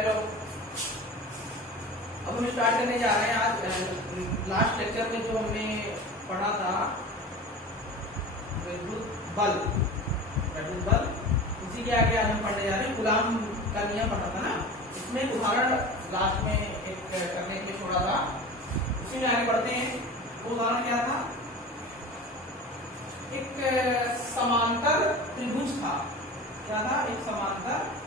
Hello, अब हम start करने जा रहे हैं। आज लास्ट लेक्चर में जो हमने पढ़ा था विद्युत बल, उसी के आगे आज हम पढ़ने जा रहे हैं। गुलाम का नियम पढ़ा था ना, इसमें उदाहरण लास्ट में एक करने के लिए छोड़ा था, उसी में आगे बढ़ते हैं। वो उदाहरण क्या था? एक समांतर त्रिभुज था। क्या था? एक समांतर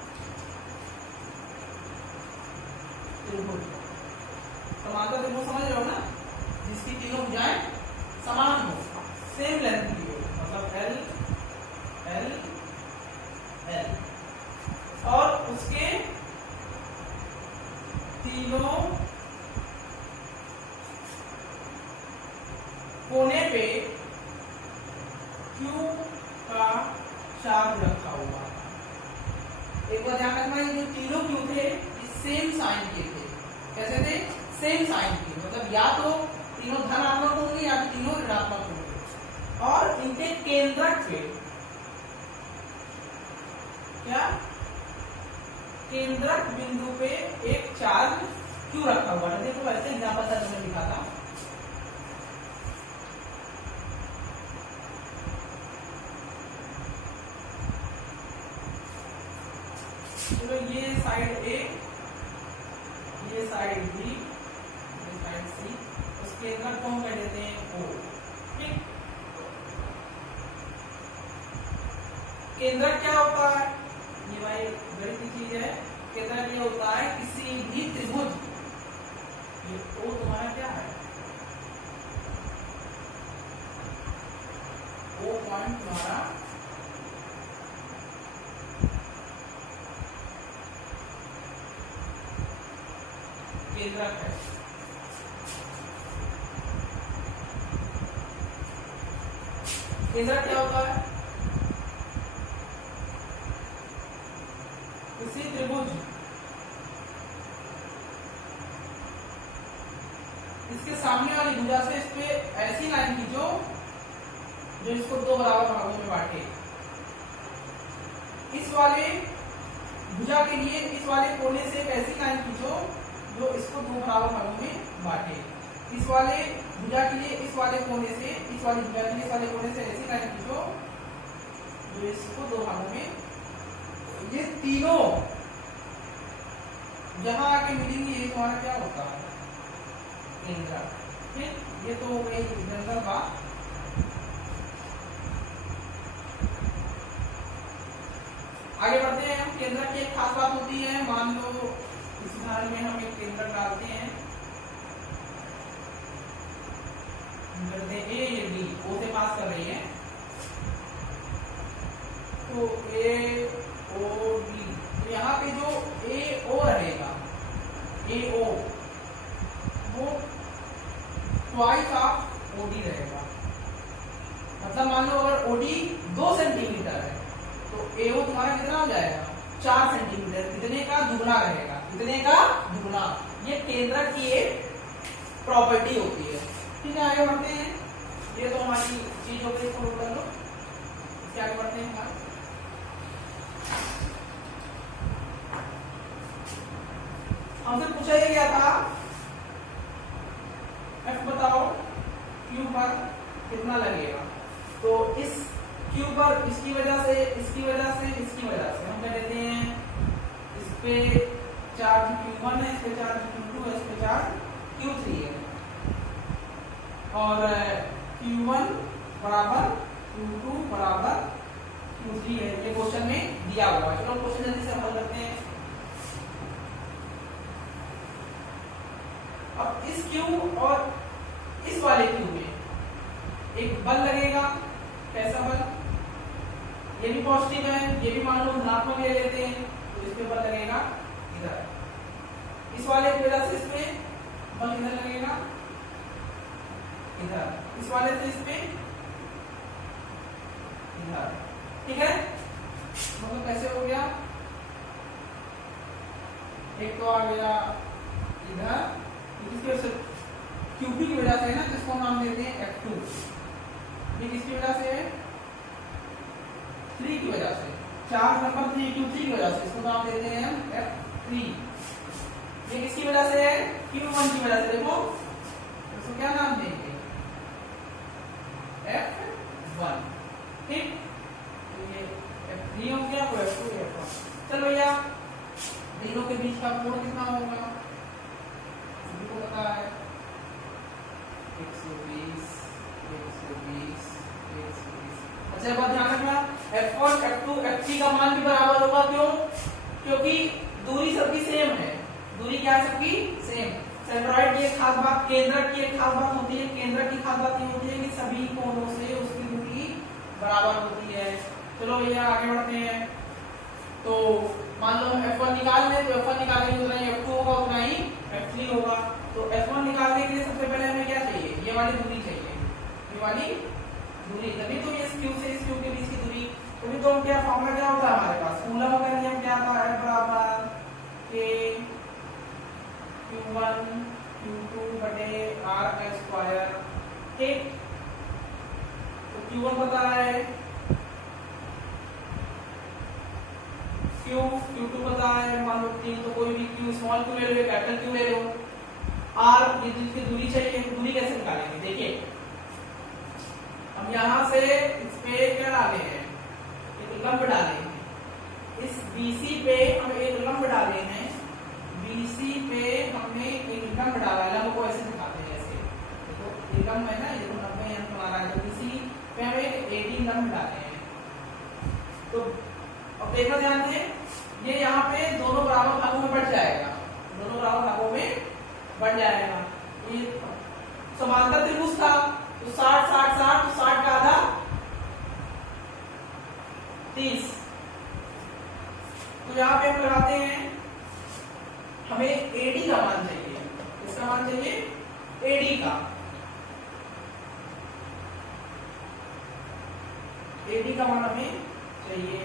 त्रिभुज। समांतर त्रिभुज समझ रहे हो ना, जिसकी तीनों भुजाएं समान हो, सेम लेंथ की हो, मतलब एल एल एल, और उसके तीनों कोने पे Q का चार्ज रखा हुआ था। एक बार ध्यान रखना, ये जो तीनों Q थे ये सेम साइन के थे। कैसे थे? सेम साइन के, मतलब या तो तीनों धनात्मक होंगे या तो तीनों ऋणात्मक होंगे, और इनके केंद्रक पे क्या, केंद्रक बिंदु पे एक चार्ज Q रखा हुआ था। देखो वैसे एग्जाम्पल सर मैंने लिखा था। चलो ये साइड A, ये साइड B, ये साइड C, उसके अंदर को हम कह देते हैं O। ठीक, केंद्रक क्या होता है? ये भाई गणित की चीज है। केंद्रक ये होता है किसी भी त्रिभुज, ये O तुम्हारा क्या है? O पॉइंट तुम्हारा केंद्रक है। केंद्रक क्या होता है? किसी त्रिभुज, इसके सामने वाली भुजा से इस पे ऐसी लाइन खींचो जो इसको दो बराबर भागों में बांटे। इस वाले भुजा के लिए इस वाले कोने से एक ऐसी लाइन खींचो जो इसको दो बराबर भागों में बांटे। इस वाले भुजा के लिए इस वाले कोने से, इस वाली भुजा के लिए इस वाले कोने से ऐसी लाइन खींचो जो इसको दो भागों में, ये तीनों जहां आके मिलेंगे ये तुम्हारा क्या होता है? केंद्रक। ठीक, ये तो एक जनरल बात। आगे बढ़ते हैं हम। केंद्रक की एक खास बात होती है, मान लो इस उदाहरण में हम एक केंद्रक डालते हैं, करते हैं A, ये B, O से पास कर रही है, तो A O B, तो यहाँ पे जो A O रहेगा, A O, वो ट्वाइस ऑफ OD रहेगा। मतलब मान लो अगर OD 2 सेंटीमीटर है तो AO तुम्हारा कितना हो जाएगा? 4 सेंटीमीटर। कितने का दुगना रहेगा? कितने का दुगना। ये केंद्रक की एक प्रॉपर्टी होती है। ठीक है, आगे बढ़ते हैं। ये तो हमारी चीज हो गई, इसको कर लो। इसके आगे बढ़ते हैं। हमसे पूछा ही गया था F बताओ Q पर कितना लगेगा। तो इस Q पर इसकी वजह से, इसकी वजह से, इसकी वजह से हम कह देते हैं इस पे चार्ज Q1 है, इस पे चार्ज Q2 है, इस पे चार्ज Q3 है, और Q1 बराबर Q2 बराबर Q3 है। ये क्वेश्चन में दिया हुआ है। चलो क्वेश्चन जल्दी से हल करते हैं। अब इस Q और इस वाले Q में एक बल लगेगा। कैसा बल? ये भी पॉजिटिव है, ये भी मान लो धनात्मक ले लेते हैं, तो इस पे बल लगेगा इधर। इस वाले की वजह से इस पे बल इधर लगेगा, इधर। इस वाले से इस पे इधर। ठीक है, मतलब कैसे हो गया? एक तो आ गया इधर, किसकी वजह से? QP की वजह से है ना, जिसको नाम देते हैं F2। ये किसकी वजह से है? 3 की वजह से। चार्ज नंबर 3 Q3 की वजह से इसको नाम देते हैं F3। ये किसकी वजह से है, Q1 की वजह से। देखो इसको क्या नाम देंगे, F1, ठीक। तो ये F3 हो गया, तो F2 F1। चलो भैया तीनों के बीच का कोण कितना होगा, सभी को पता है 120 120 120। अच्छा बात ध्यान रखना, F1 F2 F3 का मान भी बराबर होगा। क्यों, क्योंकि दूरी सबकी सेम है। दूरी क्या है सबकी सेम। सेंट्रॉइड की एक खास बात, केंद्रक की एक खास बात होती है, केंद्रक की खास बात ये होती है कि सभी कोणों से उसकी दूरी बराबर होती है। चलो भैया आगे बढ़ते हैं। तो मान लो F1 निकाल लें, तो F1 निकालने के लिए उतना ही F2 होगा, उतना ही F3 होगा। तो F1 निकालने के लिए सबसे पहले हमें क्या चाहिए, ये वाली दूरी चाहिए, ये वाली दूरी, तभी तो ये इस Q से इस Q के बीच की दूरी। तभी तो क्या फॉर्मूला क्या होता है हमारे पास, कूलम का नियम क्या था, F बराबर K Q1 Q2 बटे R स्क्वायर, ठीक। तो Q1 पता है, Q2 पता है, मान लो 3, तो कोई भी Q स्मॉल Q ले लो, कैपिटल Q ले लो। R की दूरी चाहिए, दूरी कैसे निकालेंगे, देखिए हम यहां से इस पे क्या डाले हैं, एक लंब डाले हैं, इस BC पे हम एक लंब डाले हैं, BC पे हमने एक लंब डाला है, लंब को ऐसे दिखाते हैं ऐसे, देखो ये लंब है ना, ये तो 90 अंक हमारा है, तो BC पे हम एक 18 लंब डाले हैं। तो अब देखो ध्यान से, ये यहाँ पे दोनों बराबर भागों में बढ़ जाएगा, दोनों बराबर भागों में बढ़ जाएगा। ये समांतर त्रिभुज था, तो 60 60 60, तो 60 का आधा 30। तो यहाँ पे हम लगाते हैं, हमें AD का मान चाहिए, इसका मान चाहिए AD का, AD का मान हमें चाहिए।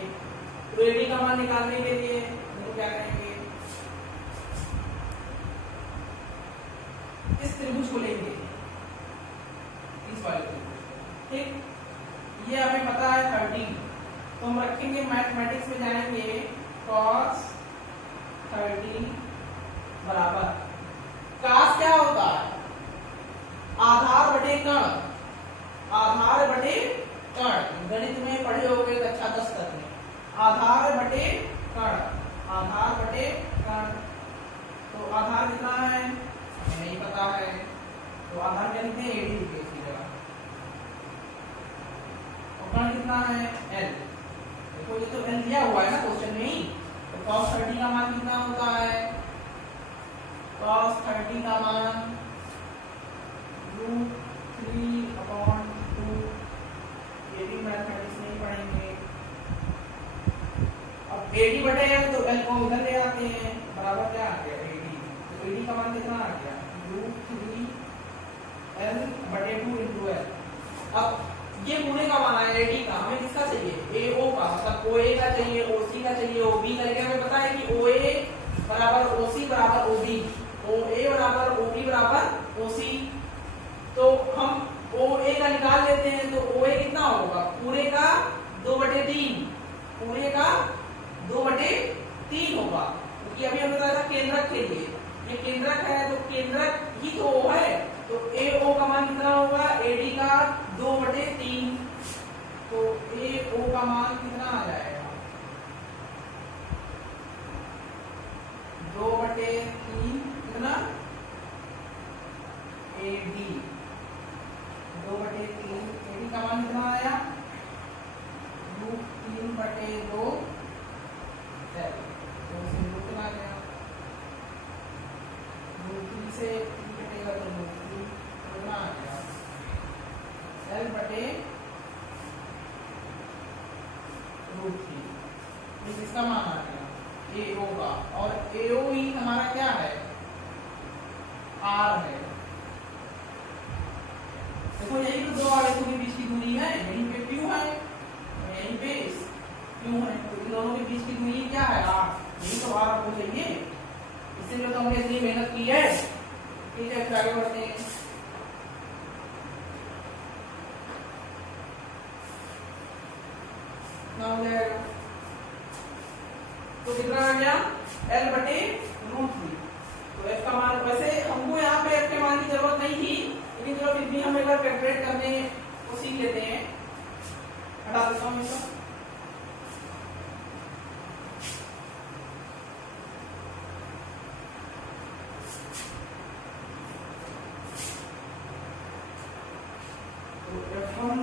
तो AD का मान निकालने के लिए तो क्या करेंगे, इस त्रिभुज को लेंगे, इस वाले त्रिभुज, ठीक। ये हमें पता है 30, तो हम रखेंगे मैथमेटिक्स में जाएंगे, cos 30 बराबर, cos क्या होता है, आधार बटे कर्ण, आधार बटे कर्ण, गणित में पढ़े होगे कक्षा 10 तक में, आधार बटे कर्ण, आधार बटे कर्ण। तो आधार कितना है हमें नहीं पता है, तो आधार क्या लिखते हैं, AD लिखते हैं इसकी जगह, और कर्ण कितना है L। देखो ये तो L दिया हुआ है ना क्वेश्चन में ही, तो cos 30 का मान कितना होता है, cos 30 का मान √3/2, ये भी मैथमेटिक्स नहीं पढ़ेंगे। अब AD बटे L, तो L को इधर ले आते हैं, बराबर क्या आ गया AD, तो AD का मान कितना आ गया, √3L बटे 2 × L। अब ये पूरे का मान है AD का, हमें किसका चाहिए, AO का, मतलब OA का चाहिए, OC का चाहिए, OB करके हमें पता है कि OA बराबर OC बराबर OB, OA बराबर OB बराबर OC। तो हम OA का निकाल लेते हैं, तो OA कितना होगा, पूरे का 2/3, पूरे का 2/3 होगा, क्योंकि अभी हमने बताया था केंद्रक के लिए, ये केंद्रक है, तो केंद्रक ही तो O है, तो AO का मान कितना होगा, AD का 2/3, तो AO का मान कितना आ जाएगा, 2/3 कितना, AD 2/3, AD का मान कितना आया, √3/2 L, तो इसमें कितना आ गया, √3 से कटेगा तो √3 कितना आ गया, L बटे √3, ये किसका मान आ गया, AO का, और AO ही हमारा क्या है, R है। देखो यही तो दो आवेशों के बीच की दूरी है, यहीं पे Q है, यहीं पे Q है, तो इन दोनों के बीच की दूरी क्या है, R, यही तो R आपको चाहिए, इसीलिए तो हमने इतनी मेहनत की है। ठीक है, फिर आगे बढ़ते हैं। ना हो जाएगा, तो कितना आ गया, L बटे √3, तो f का मान, वैसे हमको यहाँ पे f के मान की जरूरत नहीं थी, लेकिन चलो फिर भी हम एक बार कैलकुलेट करने को सीख लेते हैं। हटा देता हूँ इसको। तो f1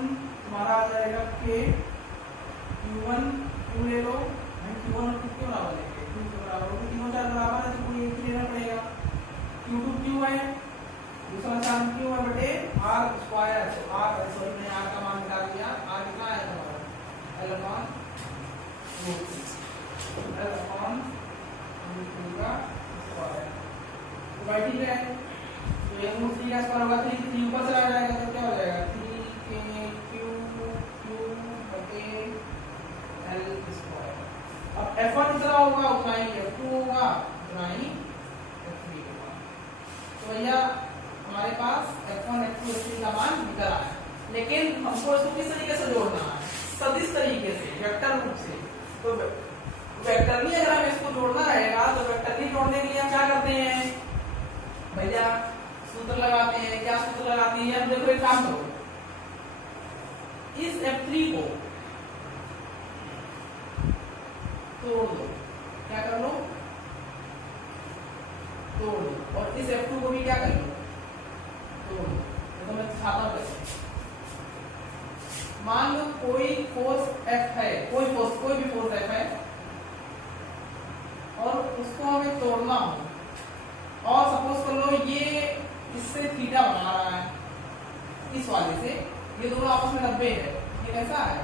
तुम्हारा आ जाएगा k, q1 q ले लो, q1 और q के बराबर लेंगे, q के बराबर होगी, तीनों चार बराबर है तो कोई एक ही लेना पड़ेगा। q2 q है, दूसरा चार्ज q है बटे r स्क्वायर, r सॉरी मैंने r का मान निकाल दिया, r कितना आया तुम्हारा l upon root 3, l upon root 3 का स्क्वायर, तो भाई ठीक है। तो ये रूट 3 का स्क्वायर होगा 3 ऊपर चला जाएगा तो क्या हो जाएगा 3 बटे l स्क्वायर। अब f1 कितना होगा उतना ही f2 होगा उतना ही f3 होगा। तो भैया हमारे पास f1 f2 f3 का मान निकल आया है, लेकिन हमको इसको किस तरीके से जोड़ना है, सदिश तरीके से, वेक्टर रूप से। तो वेक्टरली अगर हमें इसको जोड़ना रहेगा तो वेक्टरली जोड़ने के लिए हम क्या करते हैं भैया, सूत्र लगाते हैं। क्या सूत्र लगाते हैं, अब देखो एक काम करो, इस f3 को तोड़ दो, क्या कर लो, तोड़ दो, और इस f2 को भी क्या कर लो, तोड़ दो। तो मैं दिखाता हूं कैसे। मान लो कोई फोर्स f है, कोई भी फोर्स f है, और उसको हमें तोड़ना हो, और सपोज कर लो ये इससे थीटा बना रहा है, इस वाले से, ये दोनों आपस में 90 है, ये कैसा है,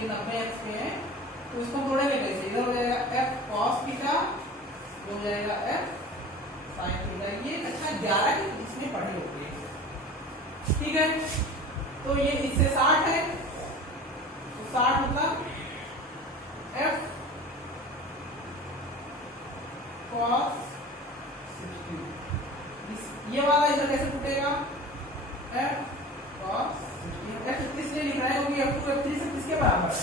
ये 90 x पे है, तो इसको तोड़ेंगे कैसे, इधर हो जाएगा f cos थीटा, हो जाएगा f sin थीटा। ये अच्छा 11 के इसमें पढ़े होंगे, ठीक है। तो ये इससे 60 है, तो 60 मतलब f cos 60, ये वाला इधर कैसे टूटेगा, f cos 60, f इसलिए लिख रहे हैं क्योंकि f2 f3 से किसके बराबर है,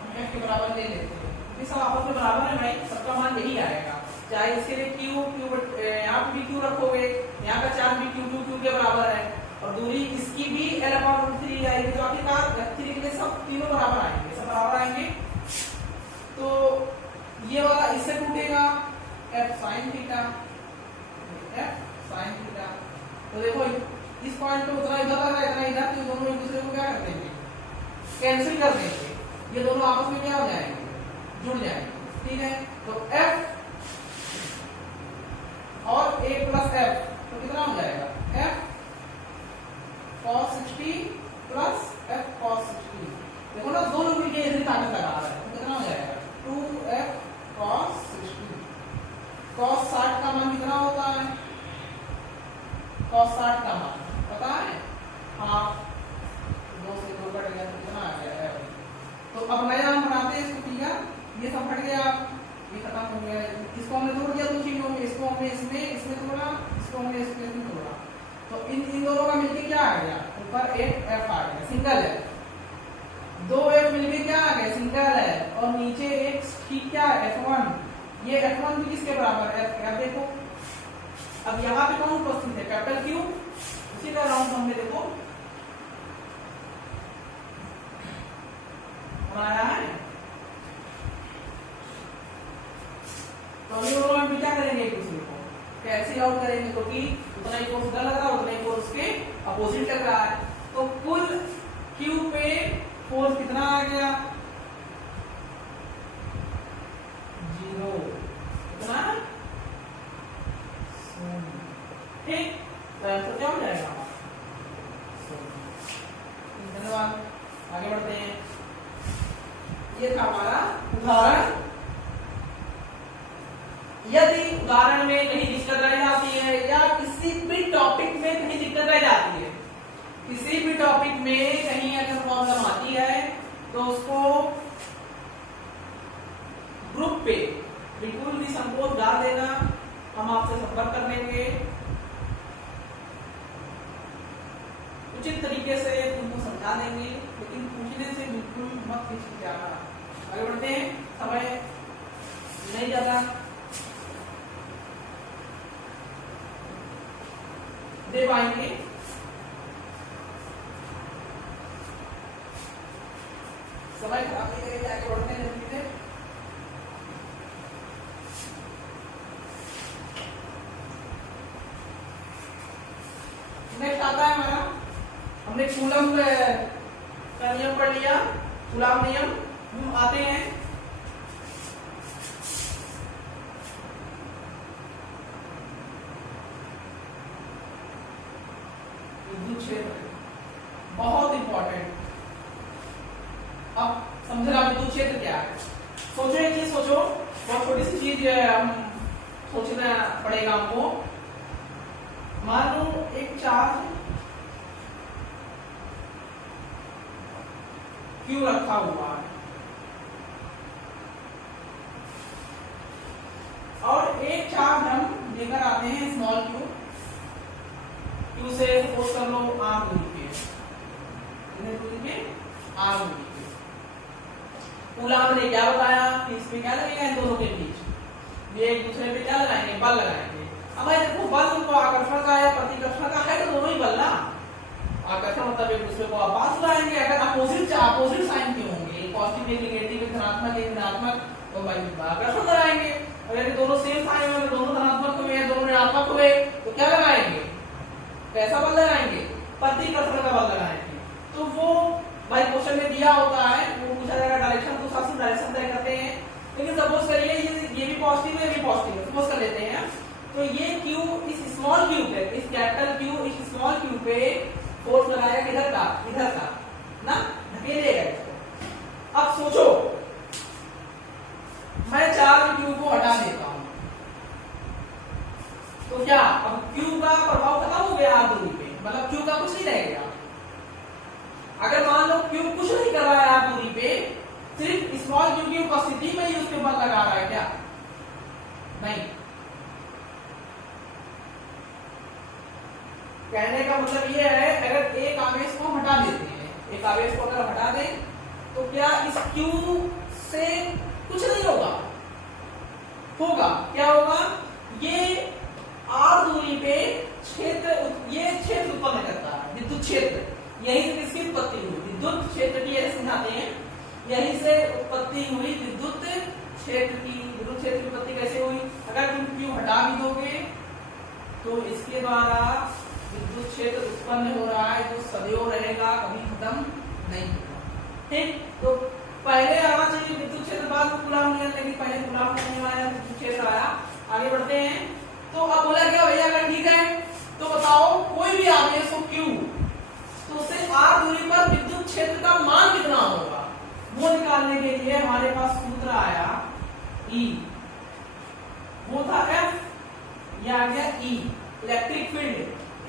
हम f के बराबर ले लेते हैं, ये सब आपस में बराबर है भाई, सबका मान यही आएगा। चाहे इसके लिए q यहाँ पे भी q रखोगे, यहाँ का चार्ज भी q2 q के बराबर है, और दूरी इसकी भी l अपॉन रूट 3 आएगी, तो आखिरकार f3 के लिए सब तीनों बराबर आएंगे, सब बराबर आएंगे। तो ये वाला इससे टूटेगा f sin theta, f sin theta. तो देखो इस पॉइंट पे उतना इधर लग रहा है, इतना इधर, तो दोनों एक दूसरे को क्या कर देंगे, कैंसिल कर देंगे, ये दोनों आपस में क्या हो जाएंगे, जुड़ जाएंगे, ठीक है। तो f और a प्लस f, तो कितना हो जाएगा, f cos 60 plus f cos 60। देखो ना दोनों मिलके इधर ताकत लगा रहा है, तो कितना हो जाएगा 2f cos 60। cos 60 का मान कितना होता है, cos 60 का मान पता है, हाफ, 2 से 2 कट गया तो कितना आ गया है। तो अब नया हम बनाते हैं इसको, ठीक है, ये सब हट गया, ये खत्म हो गया, इसको हमने तोड़ दिया 2 चीजों में, इसको हमने इसमें तोड़ा, इसको हमने इसमें तोड़ा, तो इन दोनों का मिलके क्या आ गया, ऊपर एक f आ गया, सिंगल है, 2 f मिलके क्या आ गया, सिंगल है, और नीचे एक ठीक क्या है f1, ये f1 भी किसके बराबर है, f, देखो अब यहाँ पे कौन उपस्थित है, कैपिटल Q, उसी का राउंड हमने देखो बनाया है। तो अभी लोग हम क्या करेंगे, एक दूसरे को कैंसिल आउट करेंगे, क्योंकि उतना ही फोर्स उधर लग रहा है, उतना ही फोर्स उसके अपोजिट लग रहा है। तो कुल Q पे फोर्स कितना आ गया, 0, कितना, ठीक, तो आंसर क्या हो जाएगा, धन्यवाद। आगे बढ़ते हैं, ये था हमारा उदाहरण। यदि उदाहरण में कहीं दिक्कत रह जाती है, या किसी भी टॉपिक में कहीं दिक्कत रह जाती है, किसी भी टॉपिक में कहीं अगर प्रॉब्लम आती है, तो उसको ग्रुप पे बिल्कुल भी संकोच डाल देना, हम आपसे संपर्क कर लेंगे, उचित तरीके से तुमको समझा देंगे, लेकिन पूछने से बिल्कुल मत हिचकिचाना। आगे बढ़ते हैं, समय नहीं ज्यादा। दे पाएंगे। समय खराब नहीं करेंगे, आगे बढ़ते हैं जल्दी से। नेक्स्ट आता है हमारा, हमने कूलम का नियम पढ़ लिया, कूलम नियम। हम आते हैं विद्युत क्षेत्र, बहुत इंपॉर्टेंट। अब समझना विद्युत क्षेत्र क्या है। सोचो एक चीज, सोचो बहुत छोटी सी चीज हम सोचना पड़ेगा हमको। मान लो एक चार्ज क्यू रखा हुआ है और एक चार्ज हम लेकर आते हैं स्मॉल क्यू, क्यू से सपोज कर लो आर दूरी पे, कितने दूरी पे, आर दूरी पे। कूलम ने क्या बताया कि इसमें क्या लगेगा इन दोनों के बीच, ये एक दूसरे पे क्या लगाएंगे, बल लगाएंगे। अब भाई देखो बल तो आकर्षण का या प्रतिकर्षण का है, तो दोनों ही बल ना। आकर्षण मतलब एक दूसरे को आपास लाएंगे, अगर अपोजिट साइन के होंगे, पॉजिटिव एक नेगेटिव, एक धनात्मक एक ऋणात्मक, तो भाई आकर्षण लगाएंगे। अगर ये दोनों सेम साइन में, दोनों धनात्मक हुए या दोनों ऋणात्मक हुए, तो क्या लगाएंगे, कैसा बल लगाएंगे, प्रतिकर्षण का बल लगाएंगे। तो वो भाई क्वेश्चन में दिया होता है, वो पूछा जाएगा डायरेक्शन, तो सबसे डायरेक्शन तय करते हैं। लेकिन सपोज करिए ये भी पॉजिटिव है, ये भी पॉजिटिव है, सपोज कर लेते हैं। तो ये क्यू इस स्मॉल क्यू पे, इस कैपिटल क्यू इस स्मॉल क्यू पे फोर्स लगाएगा, किधर का, इधर का ना, धकेलेगा इसको। अब सोचो मैं चार्ज क्यू को हटा देता हूं, तो क्या अब क्यू का प्रभाव खत्म हो गया आर दूरी पे, मतलब क्यू का कुछ नहीं रह गया। अगर मान लो क्यू कुछ नहीं कर रहा है आर दूरी पे, सिर्फ स्मॉल क्यू की उपस्थिति में ही उस पे बल लगा रहा है, क्या नहीं। कहने का मतलब ये है, अगर एक आवेश को हटा देते हैं, एक आवेश को अगर हटा दें, तो क्या इस Q से कुछ नहीं होगा, होगा क्या होगा, ये R दूरी पे क्षेत्र, ये क्षेत्र उत्पन्न करता है, विद्युत क्षेत्र। यहीं से किसकी उत्पत्ति हुई, विद्युत क्षेत्र की, ऐसे समझाते हैं, यहीं से उत्पत्ति हुई विद्युत क्षेत्र की। विद्युत क्षेत्र की उत्पत्ति कैसे हुई, अगर तुम Q हटा भी दोगे तो इसके द्वारा विद्युत क्षेत्र उत्पन्न हो रहा है, जो सदैव रहेगा, कभी खत्म नहीं होगा। ठीक, तो पहले आना चाहिए विद्युत क्षेत्र, बाद में कूलम नियम, लेकिन पहले कूलम नियम आया, विद्युत क्षेत्र आया। आगे बढ़ते हैं। तो अब बोला क्या भैया, अगर ठीक है तो बताओ कोई भी आवेश हो Q, तो उससे r दूरी पर विद्युत क्षेत्र का मान कितना होगा, वो निकालने के लिए हमारे पास सूत्र आया E, वो था F, यह आ गया E, electric field,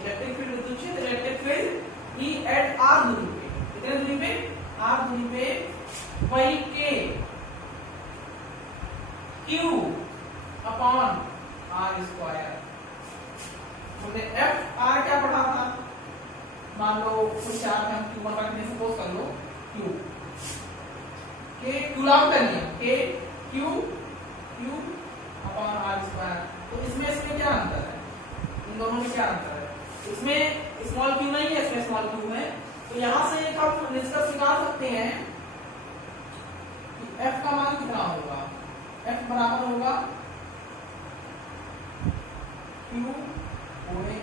electric field विद्युत क्षेत्र, electric field E at R दूरी पे, कितने दूरी पे, R दूरी पे, वही K Q upon R square. हमने F R क्या पढ़ा था, मान लो कुछ चार्ज हम Q1 रखने, सपोज कर लो Q, K कूलम का नियम, K Q upon R square. तो इसमें क्या अंतर है, इन दोनों में क्या अंतर है, इसमें स्मॉल q नहीं है, इसमें स्मॉल q है। तो यहां से एक हम निष्कर्ष निकाल सकते हैं कि f का मान कितना होगा, f बराबर होगा q ओए e।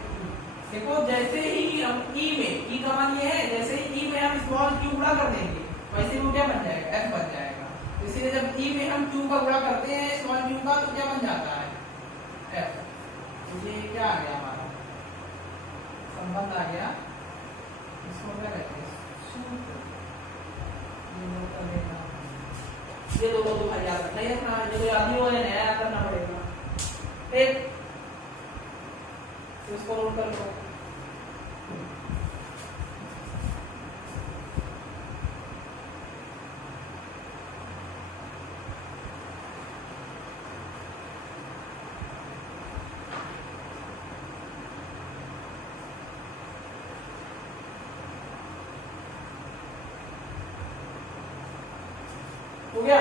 देखो जैसे ही हम e में, e का मान ये है, जैसे ही e में हम स्मॉल q गुणा कर देंगे, वैसे वो क्या बन जाएगा, f बन जाएगा। इसलिए जब e में हम q का गुणा करते हैं स्मॉल q का, तो क्या बन जाता है, f। तो ये क्या आ गया, हमारा संबंध आ गया, इसको क्या कहते हैं, सूत्र। ये दोनों तो भाई याद रखना ही रखना, जो याद नहीं हो या नया याद करना पड़ेगा। एक तो इसको नोट कर लो। हो गया,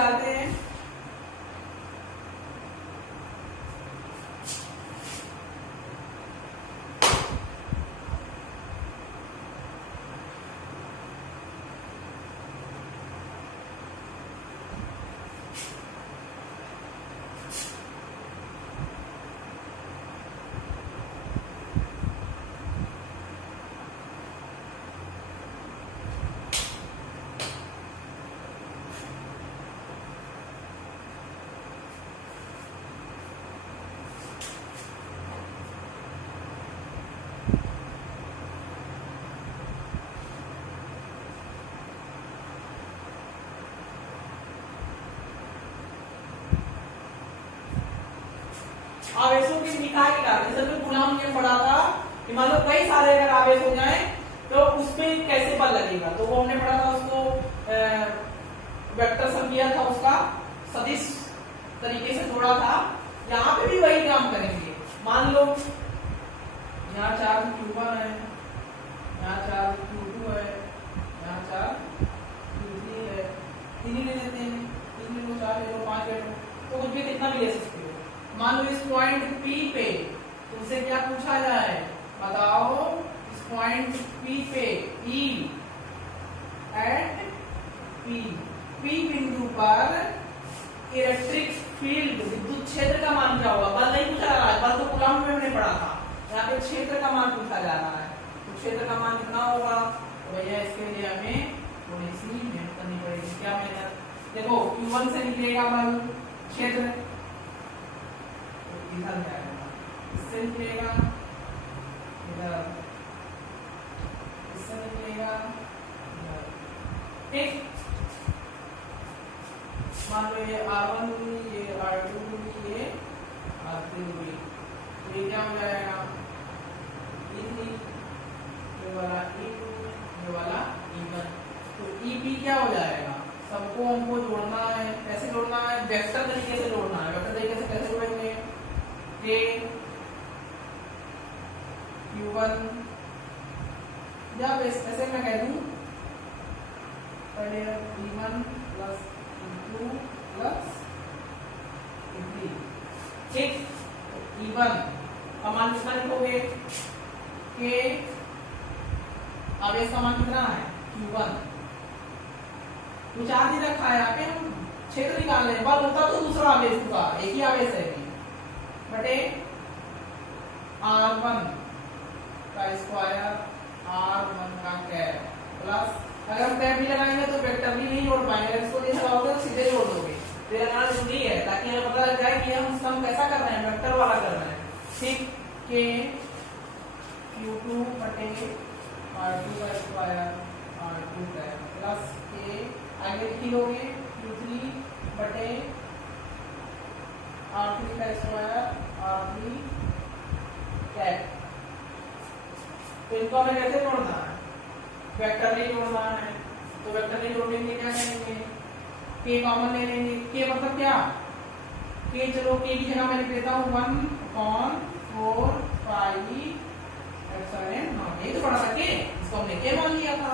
निकालते हैं। आवेशों की निकाय की बात जैसे हमने कूलॉम नियम पढ़ा था कि मान लो कई सारे अगर आवेश हो जाएं तो उसमें कैसे बल लगेगा, तो वो हमने पढ़ा था, उसको वेक्टर सम किया था, उसका सदिश तरीके से जोड़ा था। यहाँ पे भी वही काम करेंगे। मान लो यहाँ चार्ज Q1 है, यहाँ चार्ज Q2 है, यहाँ चार्ज Q3 है, तीन ही ले लेते हैं, 3 ले लो, 4 ले लो, 5 ले लो, तो कुछ भी कितना भी ले सकते हो। मान लो इस पॉइंट P पे तुमसे क्या पूछा जाए, बताओ इस पॉइंट P पे E एट P बिंदु पर इलेक्ट्रिक फील्ड विद्युत क्षेत्र का मान क्या होगा। बल नहीं पूछा जा रहा है, बल तो कूलॉम में हमने पढ़ा था, यहाँ पे क्षेत्र का मान पूछा जा रहा है। तो क्षेत्र का मान कितना होगा, तो भैया इसके लिए हमें थोड़ी सी मेहनत करनी पड़ेगी। क्या मेहनत, देखो Q1 से निकलेगा बल क्षेत्र, इधर जाएगा, इससे निकलेगा इधर, इससे निकलेगा इधर, ठीक। मान लो ये R1 हुई, ये R2 हुई, ये R3 हुई, तो ये क्या हो जाएगा E3, ये वाला E2, ये वाला E1, तो EP क्या हो जाएगा, सबको हमको जोड़ना है। कैसे जोड़ना है, वेक्टर तरीके से जोड़ना है। वेक्टर तरीके से कैसे जोड़ेंगे, K Q1 या ऐसे मैं कह दूं पहले E1 plus E2 plus E3, ठीक। E1 का मान कितना लिखोगे, K आवेश का मान कितना है Q1, तो चार्ज ही रखा है, यहाँ पे हम क्षेत्र निकाल रहे हैं। बल होता तो दूसरा आवेश होगा, एक ही आवेश है बटे R1 का स्क्वायर, R1 का कैप प्लस, अगर हम कैप भी लगाएंगे तो वेक्टर भी नहीं जोड़ पाएंगे, अगर इसको नहीं लगाओगे तो सीधे जोड़ दोगे, तो ये लगाना जरूरी है ताकि हमें पता लग जाए कि हम सम कैसा कर रहे हैं, वेक्टर वाला कर रहे हैं, ठीक। K Q2 बटे R2 का square, R2 cap plus K आगे लिखोगे Q3 बटे R3 का स्क्वायर, R3 कैप। तो इनको हमें कैसे जोड़ना है, वेक्टर नहीं जोड़ना है, तो वेक्टर नहीं जोड़ने के लिए क्या करेंगे, K कॉमन ले लेंगे। K मतलब क्या, K चलो K की जगह मैं लिख देता हूँ 1/4 पाई एप्सिलॉन नॉट, ये तो पढ़ा था K, इसको हमने K मान लिया था।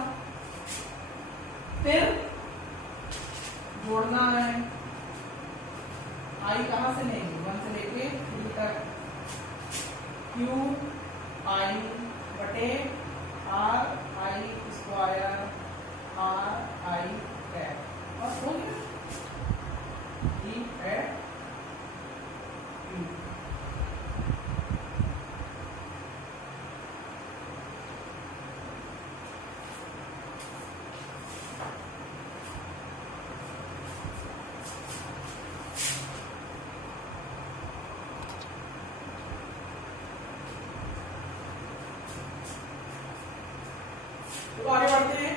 फिर जोड़ना है, I कहाँ से लेंगे, 1 से लेके 3 तक, Q I बटे R I square, R I cap, बस हो गया, E एट Q। तो आगे बढ़ते हैं।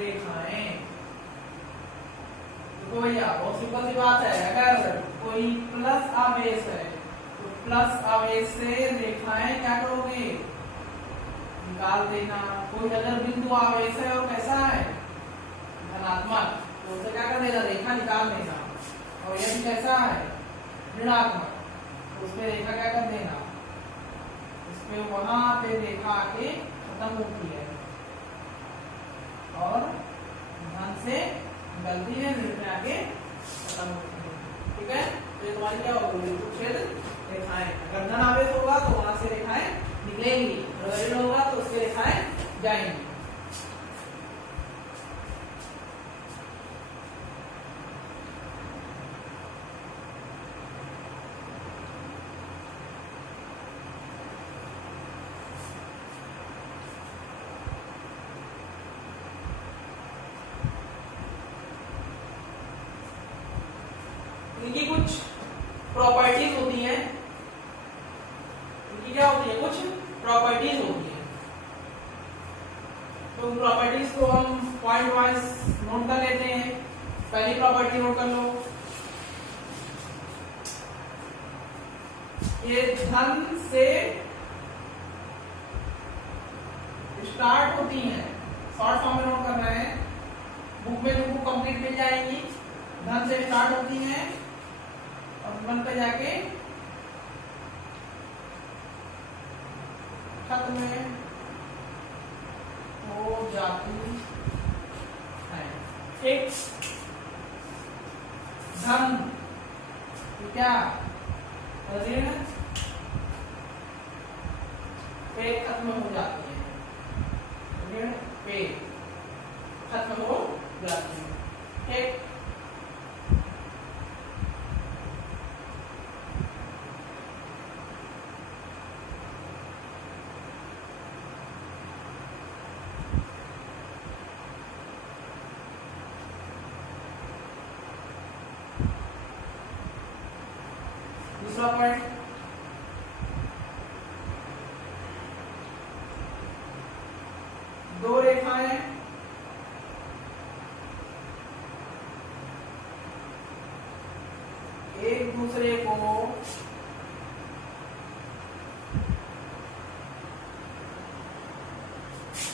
रेखाएं। देखो भैया बहुत सिंपल सी बात है, अगर कोई प्लस आवेश है तो प्लस आवेश से रेखाएं क्या करोगे, निकाल देना। कोई अगर बिंदु आवेश है और कैसा है, धनात्मक, तो उसे क्या कर देना, रेखा निकाल देना। और यदि कैसा है, ऋणात्मक, तो उसमें रेखा क्या कर देना, इसमें वहां पे रेखा आके खत्म होती है और धन से निकलती है, ऋण में आके खत्म होती है। ठीक है, तो ये तुम्हारी क्या होगी, छेद रेखाएं। अगर धन आवेश होगा तो वहां से रेखाएं निकलेंगी, अगर ऋण होगा तो उससे रेखाएं जाएंगी। इनकी कुछ प्रॉपर्टीज होती हैं, इनकी क्या होती है, कुछ प्रॉपर्टीज होती है। तो उन प्रॉपर्टीज को हम पॉइंट वाइज नोट कर लेते हैं। पहली प्रॉपर्टी नोट कर लो, ये धन से स्टार्ट होती हैं, शॉर्ट फॉर्म में नोट करना है, बुक में तुमको कंप्लीट मिल जाएंगी। धन से स्टार्ट होती हैं और मन पे जाके खत्म हो जाती है। एक धन क्या, ऋण पे खत्म हो जाती है, ऋण पे खत्म हो जाती है। ठीक, दूसरा पॉइंट, दो रेखाएं एक दूसरे को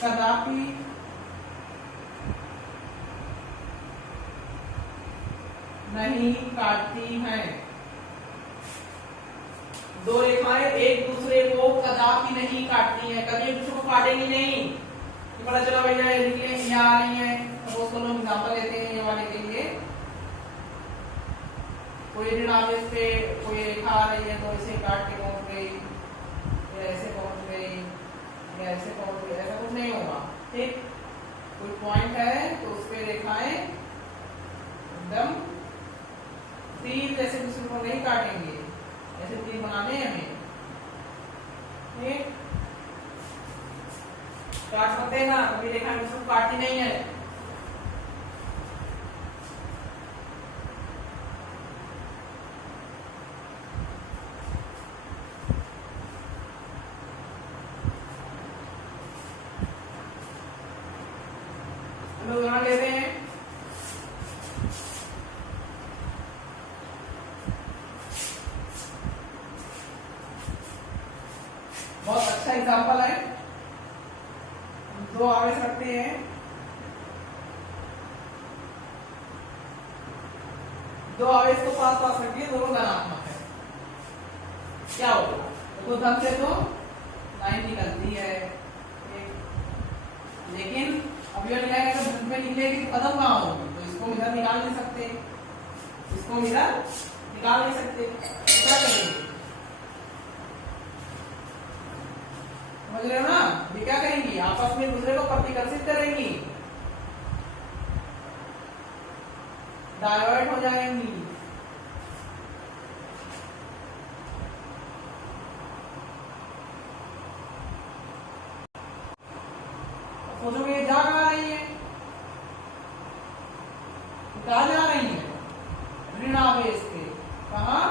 कदापि नहीं काटती हैं। दो रेखाएं एक दूसरे को कदापि नहीं काटती हैं, कभी एक दूसरे को काटेंगी नहीं। ये पता चला भैया, ये लिख लें, यहाँ आ रही है। सपोज करो हम एग्जांपल लेते हैं ये वाले के लिए, कोई ऋण आवेश पे कोई रेखा आ रही है तो इसे काट के पहुंच गई, या ऐसे पहुंच गई, या ऐसे पहुंच गई, ऐसा कुछ नहीं होगा। ठीक, कोई पॉइंट है तो उस पे रेखाएं एकदम तीर जैसे दूसरे को नहीं काटेंगे, ऐसे तीर बनाने हैं हमें। ठीक, काट सकते हैं ना, कभी रेखा दूसरे को काटती नहीं है। लोग उदाहरण लेते हैं, बहुत अच्छा एग्जांपल है। दो आवेश रखते हैं, दो आवेश को पास पास रखिए, दोनों धनात्मक है, क्या होगा, तो धन से तो लाइन निकलती है। लेकिन अब यह लिखा है कि धन में निकलेगी तो कदम कहाँ होगी, तो इसको इधर निकाल नहीं सकते, इसको इधर निकाल नहीं सकते, तो क्या करेंगे, समझ रहे हो ना। ये क्या करेंगी, आपस में दूसरे को प्रतिकर्षित करेंगी, डाइवर्ट हो जाएंगी। सोचो ये जा कहाँ रही है, कहाँ जा रही है, ऋण आवेश पे, कहाँ,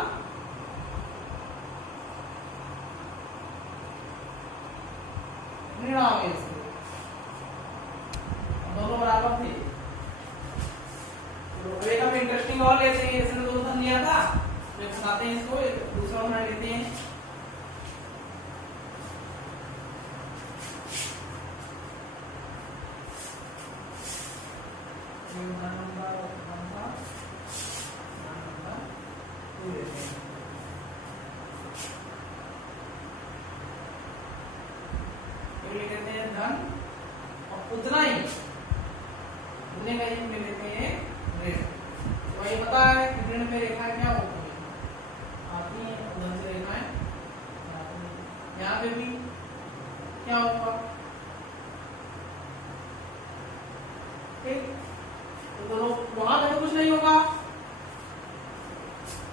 ऋण आवेश पे, दोनों बराबर थे। हैं इसको, एक दूसरा उदाहरण लेते हैं। कहते हैं धन और उतना ही उतने का ही में लेते हैं ऋण। तो ये पता है कि ऋण में रेखा क्या होती है, आती है धन से रेखाएं। यहाँ पे भी क्या होगा, ठीक, तो दोनों वहां पे तो कुछ नहीं होगा,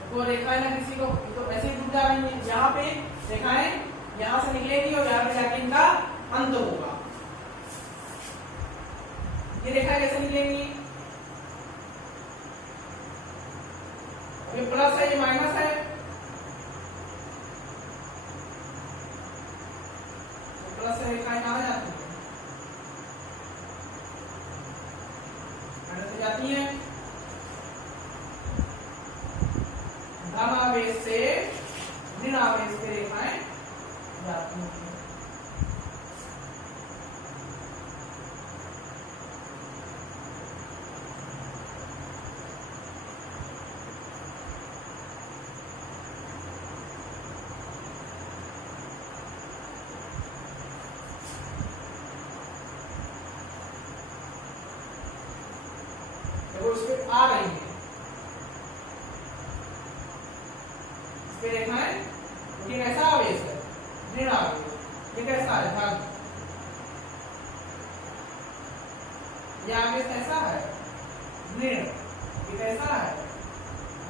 तो रेखाएं ना किसी को तो ऐसे ही डूब जा रही है। यहाँ पे रेखाएं यहाँ से निकलेगी और यहाँ पे जाके इनका अंत होगा। ये रेखा कैसे निकलेंगी, ये प्लस है ये माइनस है, तो प्लस से रेखाएं कहाँ जाती है, माइनस से जाती है। धन आवेश से ऋण आवेश पे रेखाएं जाती हैं। इस पे आ रही है, इस पे रेखाएं, क्योंकि कैसा आवेश है, ऋण आवेश। ये कैसा है, धन। ये आवेश कैसा है, ऋण। ये कैसा है,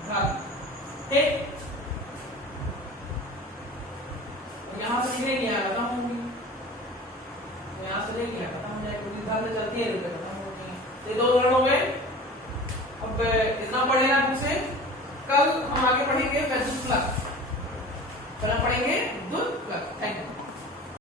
धन। ठीक, यहां से ले लिया खत्म होगी, यहां से ले लिया खत्म हो जाएगा, क्योंकि धन से चलती है रुपये खत्म होती है। ये दो उदाहरण हो गए। अब इतना पढ़ेगा तुमसे, कल हम आगे पढ़ेंगे विद्युत फ्लक्स, कल हम पढ़ेंगे विद्युत फ्लक्स।